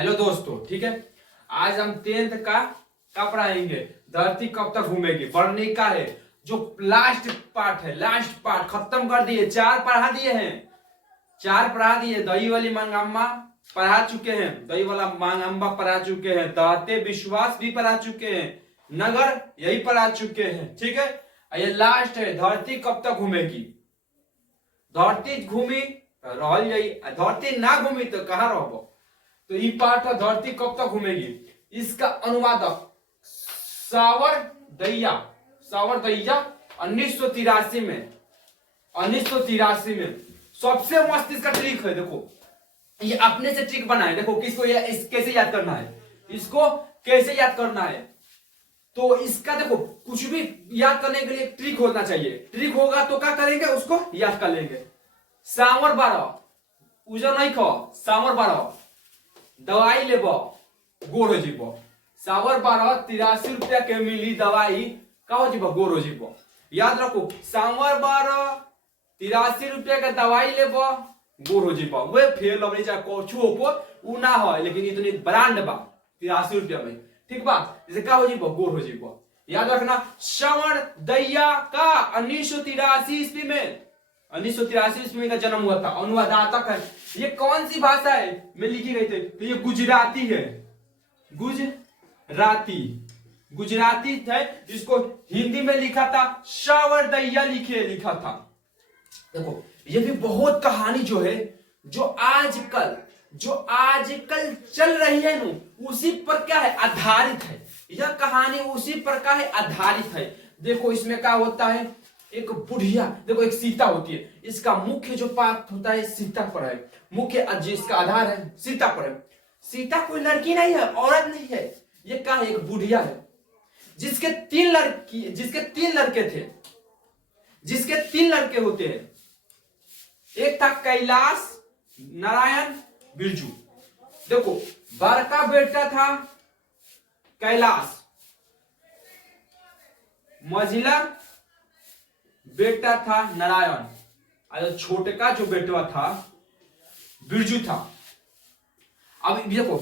Hello दोस्तों, ठीक है। आज हम 10th का पढ़ाएंगे। धरती कब तक घूमेगी पढ़ने का है। जो लास्ट पार्ट है, लास्ट पार्ट खत्म कर दिए। 4 पढ़ा दिए हैं, 4 पढ़ा दिए। दही वाली मांगाम्मा पढ़ा चुके हैं, दही वाला मांगाम्बा पढ़ा चुके हैं। दाते विश्वास भी पढ़ा चुके हैं, नगर यही पढ़ा चुके हैं, ठीक है। ये लास्ट है, धरती कब तक घूमेगी। धरती घूमी रहल जाई, धरती ना घूमी तो कहाँ रहो। तो ये पार्ट है, धरती कब तक घूमेगी। इसका अनुवादक सावर दैया 1983 में सबसे मस्त इसका ट्रिक है। देखो ये अपने से ट्रिक बनाए। देखो किसको कैसे याद करना है, इसको कैसे याद करना है। तो इसका देखो कुछ भी याद करने के लिए ट्रिक होना चाहिए। ट्रिक होगा तो क्या करेंगे, उसको याद कर लेंगे। सावर 12 उजर नहीं खो, सावर 12 दवाई लेब गोर हो जीव। सावर 12 83 रुपया के मिली दवाई का हो जीव, गोर हो जीव। याद रखो, सावर 12 83 रुपया का दवाई लेब गोर हो जीव। वे फेल अपनी चाहे कोचो को उ ना हो, लेकिन इतनी ब्रांड बा 83 रुपया में, ठीक बा। जैसे का हो जीव, गोर हो जीव। याद रखना, श्रवण दैया का 1983 ईस्वी में 1983 ईस्वी में का जन्म हुआ था। अनुवादक है। ये कौन सी भाषा है में लिखी गई थी, तो ये गुजराती है। गुजराती है। इसको हिंदी में लिखा था श्रवण दैया लिखा था। देखो ये भी बहुत कहानी जो है, जो आजकल चल रही है ना, उसी पर क्या है, आधारित है। यह कहानी उसी पर क्या है, आधारित है। देखो इसमें क्या होता है, एक बुढ़िया, देखो एक सीता होती है। इसका मुख्य जो पात्र होता है सीता पर है, मुख्य जिसका आधार है सीता पर है। सीता कोई लड़की नहीं है, औरत नहीं है, ये क्या है, एक बुढ़िया है। जिसके 3 लड़के होते हैं। एक था कैलाश, नारायण, बिरजू। देखो बड़का बेटा था कैलाश, मझिला बेटा था नारायण, और छोटे का जो बेटा था बिरजू था। अब देखो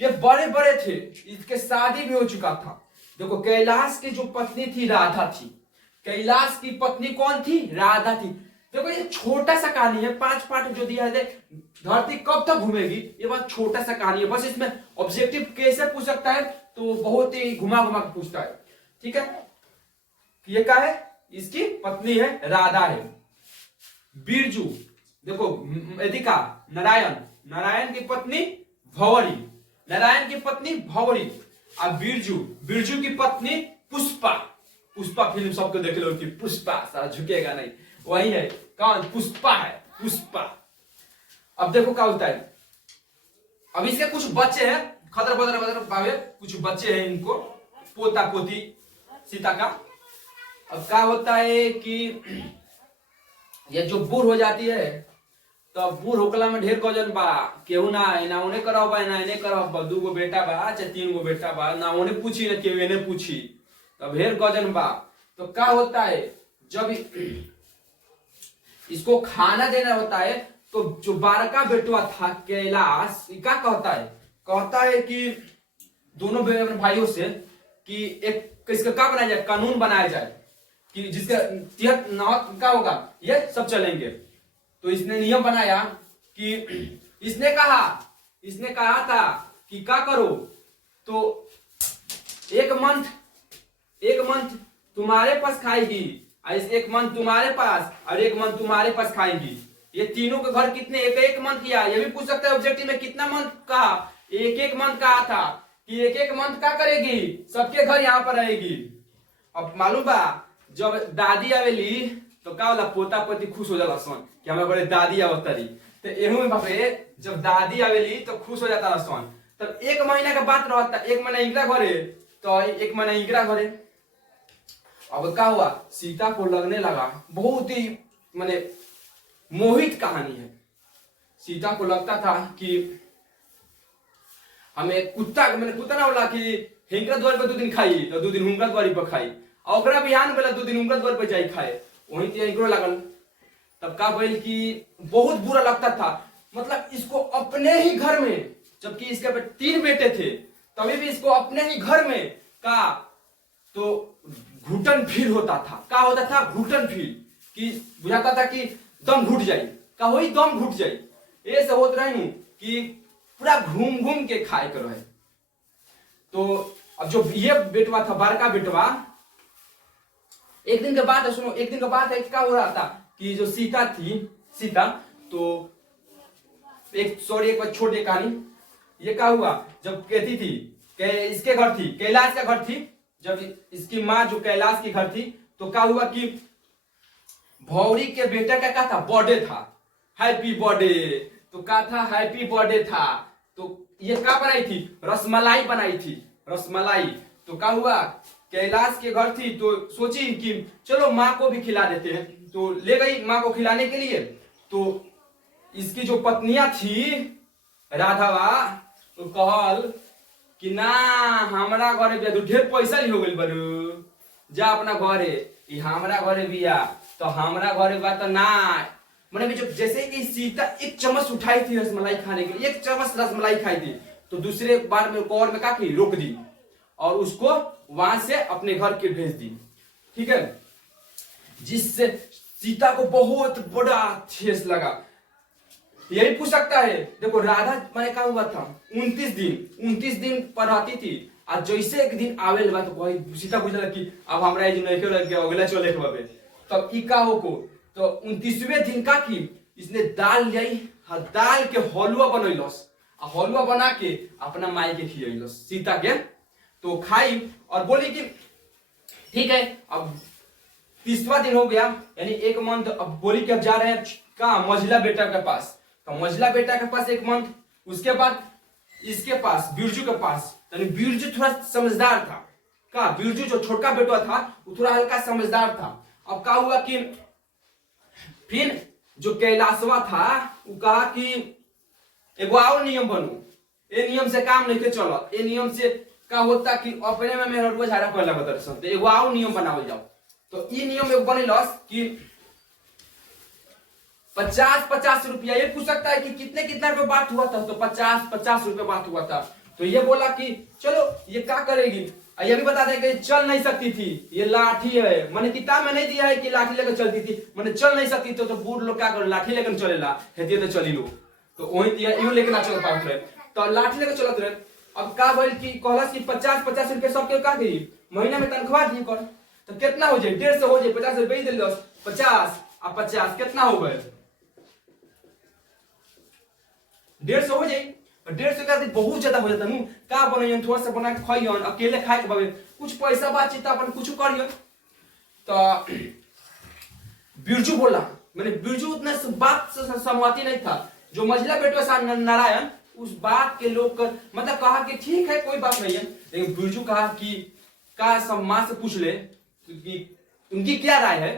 ये बड़े बड़े थे, इसके शादी भी हो चुका था। देखो कैलाश की जो पत्नी थी राधा थी। कैलाश की पत्नी कौन थी, राधा थी। देखो ये छोटा सा कहानी है, 5 पार्ट जो दिया है। धरती कब तक घूमेगी, ये बात छोटा सा कहानी है। बस इसमें ऑब्जेक्टिव कैसे पूछ सकता है, तो बहुत ही घुमा घुमा के पूछता है, ठीक है। ये क्या है, इसकी पत्नी है राधा है। बिरजू देखो एदिका, नारायण की पत्नी भंवरी, और बिरजू की पत्नी पुष्पा फिल्म सबको देख लो कि पुष्पा सारा झुकेगा नहीं, वही है। कौन, पुष्पा है, पुष्पा। अब देखो क्या होता है। अब इसके कुछ बच्चे हैं, खदर बदर भावे कुछ बच्चे हैं, इनको पोता पोती सीता का। अब क्या होता है कि ये जो बूढ़ हो जाती है, तो बूढ़ होकला में ढेर गजन बा, केहू ना ना उन्हें कराओ बा, ना इन्हें कराओ। 2 गो बेटा बा चाहे 3 गो बेटा बा, ना उन्हें पूछी ना केहू इन्हें पूछी, तो ढेर गजन बा। तो क्या होता है, जब इसको खाना देना होता है, तो जो बारका बेटवा था कैलाश, क्या कहता है कि दोनों भाइयों से कि एक इसका क्या बनाया जाए, कानून बनाया जाए कि जिसका क्या होगा, ये सब चलेंगे। तो इसने नियम बनाया कि इसने कहा था कि क्या करो, तो एक मंथ तुम्हारे पास खाएगी, एक मंथ तुम्हारे पास, और एक मंथ तुम्हारे पास खाएगी। ये तीनों के घर कितने, एक मंथ किया। ये भी पूछ सकते हैं ऑब्जेक्टिव में, कितना मंथ कहा, एक मंथ कहा था कि एक मंथ क्या करेगी, सबके घर यहाँ पर रहेगी। अब मालूम बा, जब दादी आवेली तो क्या होला, पोता पोती खुश हो जाला सन कि हमारे बड़े दादी आवतरी। तो एहू में बापे जब दादी आवेली तो खुश हो जाता सन। तब 1 महीना का बात रहता, 1 महीना इंकरा घरे, तो 1 महीना इंकरा घरे। अब क्या हुआ, सीता को लगने लगा, बहुत ही माने मोहित कहानी है। सीता को लगता था कि हमें कुत्ता ना बोला कि हिंकरा द्वार पर 2 दिन खाई, तो 2 दिन हुंकरा द्वारी पर खाई, और बिहान बेला 2 दिन हुंकरा द्वार पर जाई खाए, वहीं इनको लगल। तब का बोल कि बहुत बुरा लगता था, मतलब इसको अपने ही घर में जबकि इसके 3 बेटे थे, तभी भी इसको अपने ही घर में का तो घुटन फील होता था। का होता था? घुटन फील, कि बुझाता था कि दम घुट जाए, का वही दम घुट जाए। ये सब होता रहे कि पूरा घूम घूम के खाए करो है। तो अब जो ये बेटवा था, बड़का बेटवा, एक दिन के बाद सुनो, एक दिन के बाद क्या हो रहा था कि जो सीता थी, सीता तो एक बार छोटी कहानी, ये क्या हुआ जब कहती थी इसके घर थी, कैलाश का घर थी, जब इसकी माँ जो कैलाश की घर थी, तो क्या हुआ कि भौरी के बेटे का क्या था? बर्थडे था, हैप्पी बर्थडे। तो क्या था? हैप्पी बर्थडे था। तो ये क्या बनाई थी? रसमलाई बनाई थी, रसमलाई। तो क्या हुआ, कैलाश के घर थी तो सोची कि चलो माँ को भी खिला देते हैं, तो ले गई माँ को खिलाने के लिए। तो इसकी जो पत्नियां थी राधावा, तो कहल कि ना हमारा घरे बिया, तो ढेर पैसा ली हो गई बरू, जा अपना घरे, हमारा घरे बिया, तो हमारा घरे बा तो ना। मैंने जो जैसे कि सीता एक चम्मच उठाई थी रसमलाई खाने के लिए, एक चम्मच रसमलाई खाई थी, तो दूसरे बार में कौर में क्या की, रोक दी और उसको वहां से अपने घर के भेज दी। ठीक है, जिससे सीता को बहुत बड़ा ठेस लगा। यही पूछ सकता है, देखो राधा मैंने क्या हुआ था, 29 दिन पढ़ाती थी, आज जैसे एक दिन आवे लगा तो कोई सीता पूछला कि अब हमरा ये नहीं लग गया, अगला चले के बाबे, तब ई का हो को, तो 29वें दिन का की इसने दाल लाई, दाल के हलवा बनैलस, हलवा बना के अपना माई के खिलैलस सीता के, तो खाई और बोली कि ठीक है अब 30वां दिन हो गया, यानी 1 मंथ। अब बोली कि अब जा रहे हैं कहाँ? मझिला बेटा के पास। तो मझिला बेटा के पास 1 मंथ, उसके बाद इसके पास बिरजू के पास, यानी बिरजू थोड़ा समझदार था। का बिरजू जो छोटा बेटा था वो थोड़ा हल्का समझदार था। अब क्या हुआ कि फिर जो कैलाशवा था वो कहा कि एगो और नियम बनू, ये नियम से काम नहीं के चलो, ये नियम से का होता कि अपने में मेरा रोज झाड़ा कर लगा दर्शन, तो एगो और नियम बनावल जाओ। तो ये नियम एगो बनेलस कि 50-50 रुपया। ये पूछ सकता है कि कितना रुपए बात हुआ था, तो 50-50 रुपए बात हुआ था। तो ये बोला कि चलो ये क्या करेगी, ये भी बता दें कि चल नहीं सकती थी, ये लाठी है, मैंने किताब में नहीं दिया है कि लाठी लेकर चलती थी, मैंने चल नहीं सकती तो बूढ़ लोग क्या कर लाठी लेकर चलेला, हेती तो चली लो, तो वही यूं लेकर ना चल पाते रहे, तो लाठी लेकर चलते रहे। अब का बोल की कहलस कि 50-50 रुपए सबके का दी, महीना में तनख्वाह दी कर, तो कितना हो जाए? 150 हो जाए, 50 रुपये दे 50 अब 50 कितना हो गए? 150 हो जाए। 150 का बहुत ज्यादा हो जाता नु, का बनाइए थोड़ा सा बना के खाइयन, अकेले खाए के बाबे कुछ पैसा बातचीत अपन कुछ करियो। तो बिरजू बोला, मैंने बिरजू उतना बात से सहमति नहीं था, जो मझिला बेटवा सा नारायण उस बात के लोग मतलब कहा कि ठीक है कोई बात नहीं है, लेकिन बिरजू कहा कि का सब माँ से पूछ ले कि उनकी क्या राय है।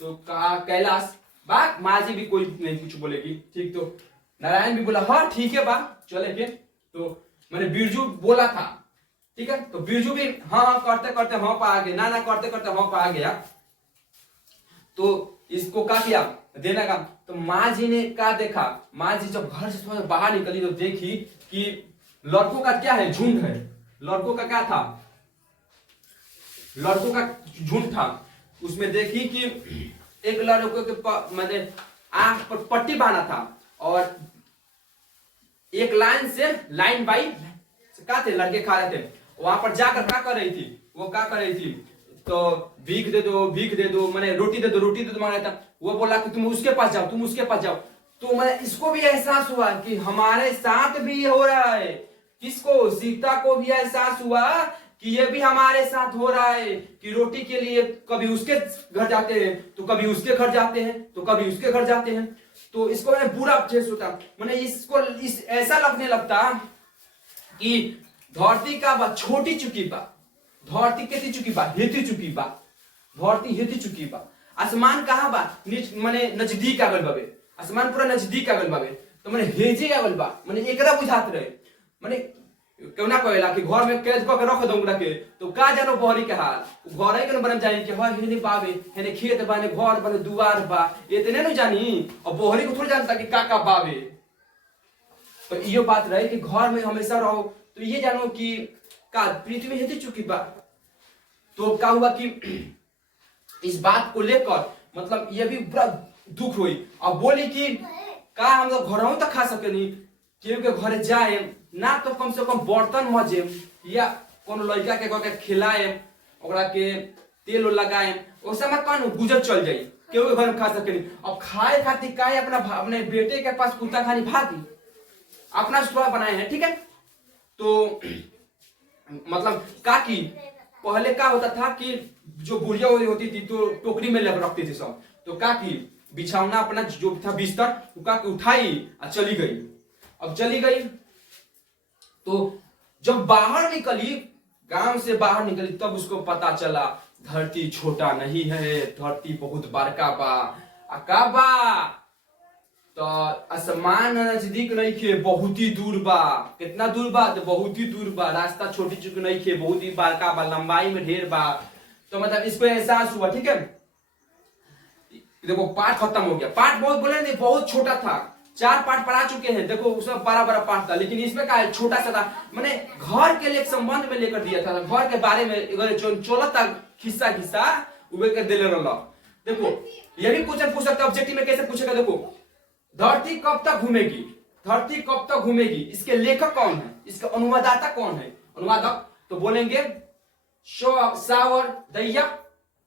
तो कहा कैलाश बात माँ जी भी कोई नहीं कुछ बोलेगी, ठीक। तो नारायण भी बोला हाँ ठीक है बा चले के। तो मैंने बिरजू बोला था ठीक है, तो बिरजू भी हाँ हाँ करते करते हाँ पा गया, ना करते करते हाँ पा गया। तो इसको क्या किया देने का, तो माँ जी ने क्या देखा, माँ जी जब घर से थोड़ा बाहर निकली तो देखी कि लड़कों का क्या है, झुंड है। लड़कों का क्या था, लड़कों का झुंड था। उसमें देखी कि एक लड़कों के मैंने आंख पर पट्टी बांधा था और एक लाइन से लाइन बाई क्या थे लड़के खा रहे थे, वहां पर जाकर क्या कर रही थी, वो क्या कर रही थी, तो भीख दे दो मैंने रोटी दे दो मांग रहा था। वो बोला कि तुम उसके पास जाओ, तुम उसके पास जाओ। तो मैंने इसको भी एहसास हुआ कि हमारे साथ भी हो रहा है, किसको, सीता को भी एहसास हुआ कि ये भी हमारे साथ हो रहा है कि रोटी के लिए कभी उसके घर जाते हैं तो कभी उसके घर जाते हैं तो कभी उसके घर जाते हैं। तो इसको मैंने बुरा ठेस होता, मैंने इसको ऐसा लगने लगता कि धरती का बा छोटी चुकी बा, धरती केती चुकी बा, हेती चुकी बा, धरती हेती चुकी बा। आसमान कहाँ बा, माने नजदीक आ गल बाबे, आसमान पूरा नजदीक आ गल बाबे। तो मैंने हेजे आ गल बा, मैंने एकरा बुझात रहे, मैंने क्यों ना कहेला कि घर में कैद करके रख दूंगा के, तो का जानो बहरी के हाल, घर ही के बनम जानी कि हां हेने पावे, हेने खेत बाने, घर बने, दुआर बा, इतने न जानी, और बहरी को थोड़ी जानता कि का बावे। तो ये बात रहे कि घर में हमेशा रहो। तो ये जानो कि का पृथ्वी हेतु चुकी बा। तो क्या हुआ कि इस बात को लेकर मतलब ये भी बड़ा दुख हुई। अब बोली कि का हम लोग घर तो खा सके नहीं, केहू के घर जाए ना तो कम से कम बर्तन मजे या कोनो लड़का के खिलाए, ओकरा के तेल लगाए, उससे मत कहूँ गुजर चल जाई, केहू के घर में खा सके नहीं। अब खाए खातिर काहे अपने बेटे के पास कुत्ता खानी भागी अपना सुबह बनाए हैं, ठीक है। तो मतलब का की पहले का होता था कि जो बुढ़िया होती थी तो टोकरी में रखती थी सब, तो का की बिछावना अपना जो था बिस्तर उका उठाई और चली गई। अब चली गई तो जब बाहर निकली, गांव से बाहर निकली, तब उसको पता चला धरती छोटा नहीं है, धरती बहुत बड़का बा। का बा तो आसमान नजदीक नहीं खे, बहुत ही दूर बा। कितना दूर बा तो बहुत ही दूर बा। रास्ता छोटी चुकी नहीं खे, बहुत ही बड़का बा, लंबाई में ढेर बा। तो मतलब इसको एहसास हुआ, ठीक है। देखो पाठ खत्म हो गया। पाठ बहुत बोले नहीं, बहुत छोटा था, 4 पाठ पढ़ा चुके हैं। देखो उसमें बड़ा बड़ा पाठ था, लेकिन इसमें क्या है छोटा सा था। मैंने घर के लिए संबंध में लेकर दिया था, घर के बारे में चोलता खिस्सा खिस्सा उबे कर दिले रहा। देखो ये भी क्वेश्चन पूछ सकता है ऑब्जेक्टिव में, कैसे पूछेगा। देखो धरती कब तक घूमेगी, धरती कब तक घूमेगी, इसके लेखक कौन है, इसका अनुवाददाता कौन है, अनुवादक। तो बोलेंगे सावर दैया,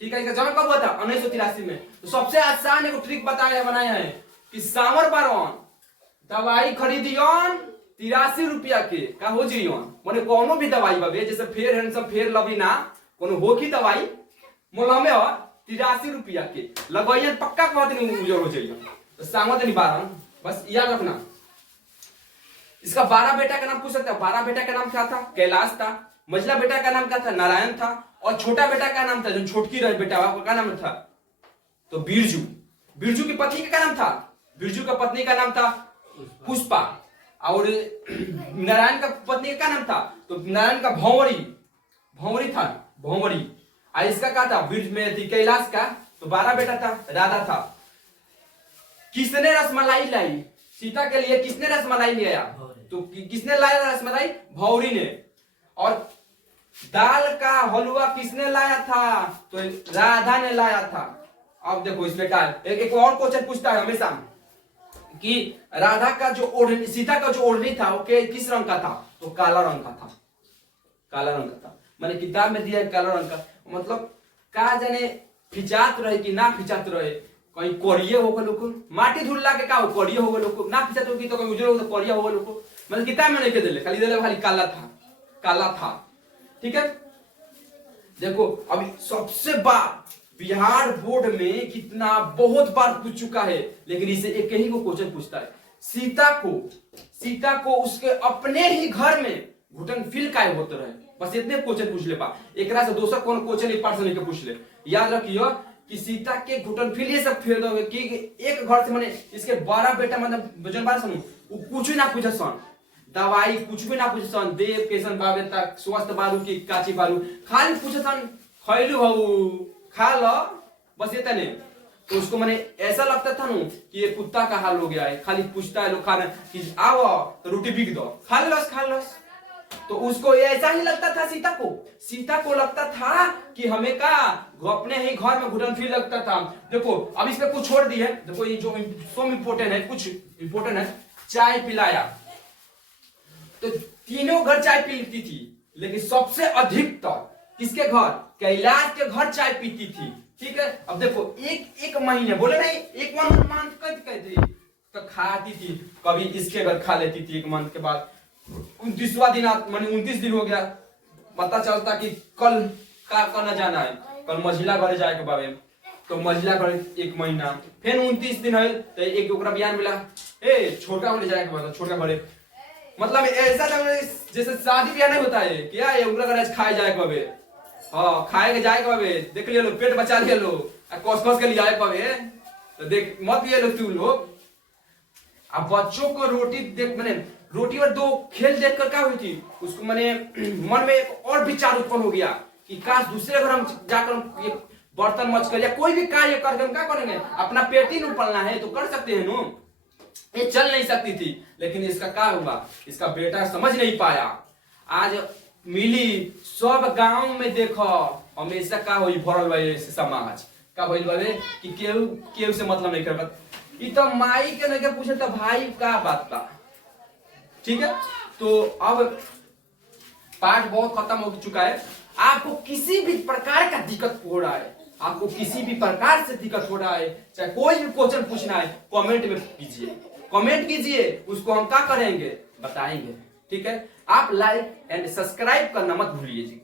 ठीक है। इसका जन्म कब हुआ था 1983 में। तो सबसे आसान एक ट्रिक बनाया है कि सावर बारन दवाई खरीदियन 83 रुपया के का हो जियन। माने कोनो भी दवाई बाबे, जैसे फेर हैंडसम फेर लवी ना कोनो हो की दवाई मोलमे हो 83 रुपया के लगवाइयन, पक्का कहत नहीं उजर हो जाइए। तो सामत नहीं बारन, बस याद रखना। इसका 12 बेटा का नाम पूछ सकते हैं। 12 बेटा का नाम क्या था, कैलाश था। मझला बेटा का नाम क्या था, नारायण था। और छोटा बेटा का नाम था, जो छोटकी रहे बेटा का नाम था तो बिरजू। बिरजू की पत्नी का नाम था, बिरजू का पत्नी का नाम था पुष्पा। और नारायण का पत्नी का नाम था, तो नारायण का भंवरी, भंवरी था, भंवरी। और इसका क्या था, बिरज में थी कैलाश का। तो 12 बेटा था, राधा था। किसने रसमलाई लाई सीता के लिए, किसने रसमलाई ले आया, तो किसने लाया रसमलाई, भौरी ने। और दाल का हलवा किसने लाया था, तो राधा ने लाया था। अब देखो इसमें क्या एक और क्वेश्चन पूछता है हमेशा कि राधा का जो ओढ़नी, सीता का जो ओढ़नी था वो किस रंग का था, तो काला रंग का था, काला रंग का था। मैंने किताब में दिया है काला रंग का। मतलब का जाने फिचात रहे कि ना फिचात रहे, कहीं कोरिये होगा लोग माटी धुल्ला के का कोरिये होगा लोग ना फिचात होगी, तो कहीं उजरे होगा तो कोरिया होगा लोग। मतलब किताब में नहीं के दिले, खाली दिले खाली काला था, काला था, ठीक है। देखो अभी सबसे बार बिहार बोर्ड में कितना बहुत बार पूछ चुका है, लेकिन इसे एक ही को क्वेश्चन पूछता है, सीता को उसके अपने ही घर में घुटन फील काय होते रहे। बस इतने क्वेश्चन पूछ ले बा, एक से दोसर कौन क्वेश्चन एक पार्ट से लेके पूछ ले। याद रखियो कि सीता के घुटन फील ये सब फेर दोगे कि एक घर से मैंने इसके 12 बेटा मतलब वजन 12 सुनो वो कुछ भी ना पूछे सन, दवाई कुछ भी ना पूछे सन, देव कैसन बाबे तक स्वस्थ बारू की काची बारू, खाली पूछे सन खैलू हो खा लो, बस ये तने। तो उसको मैंने ऐसा लगता था ना कि ये कुत्ता का हाल हो गया है, खाली पूछता है लोग खाना कि आओ तो रोटी बिक दो, खा लो। तो उसको ऐसा ही लगता था सीता को लगता था कि हमें का अपने ही घर में घुटन फील लगता था। देखो अब इसमें कुछ छोड़ दी है, देखो ये जो सो इम्पोर्टेंट है, कुछ इम्पोर्टेंट है। चाय पिलाया तो तीनों घर चाय पीती थी, लेकिन सबसे अधिक तो किसके घर, कैलाश के घर चाय पीती थी, ठीक है। अब देखो एक महीने बोले नहीं, एक मंथ कहते तो खाती थी, कभी इसके घर खा लेती थी। एक मंथ के बाद 29वां दिन मानी 29 दिन हो गया, पता चलता कि कल का करना जाना है, कल मझिला घर जाए के बाबे। तो मझिला घर 1 महीना, फिर 29 दिन है तो एक ओकरा बयान मिला ए छोटा घर जाए के बाद, छोटा घर मतलब ऐसा जैसे शादी ब्याह नहीं होता है क्या, ये ओकरा घर खाए जाए के बाबे, हाँ खाए के जाए के बाबे, देख लिया लो पेट बचा लिया लो, कस के लिए आए बाबे, तो देख मत ये लो तू लोग। अब बच्चों को रोटी देख मैंने रोटी और 2 खेल देखकर क्या हुई थी, उसको मैंने मन में एक और विचार उत्पन्न हो गया कि काश दूसरे घर हम जाकर ये बर्तन मच कर या कोई भी कार्य करके हम क्या करेंगे, अपना पेट ही नहीं पालना है तो कर सकते हैं नो। ये चल नहीं सकती थी, लेकिन इसका क्या हुआ, इसका बेटा समझ नहीं पाया। आज मिली सब गांव में देखो हमेशा का होई भरल बा समाज का भइल बावे कि केहू केहू से मतलब नहीं करत। ई तो माई के नहीं के पूछे तो भाई का बात बा। ठीक है, तो अब पाठ बहुत खत्म हो चुका है। आपको किसी भी प्रकार का दिक्कत हो रहा है, आपको किसी भी प्रकार से दिक्कत हो रहा है, चाहे कोई भी क्वेश्चन पूछना है, कमेंट में कीजिए, कमेंट कीजिए, उसको हम क्या करेंगे बताएंगे। ठीक है, आप लाइक एंड सब्सक्राइब करना मत भूलिए जी।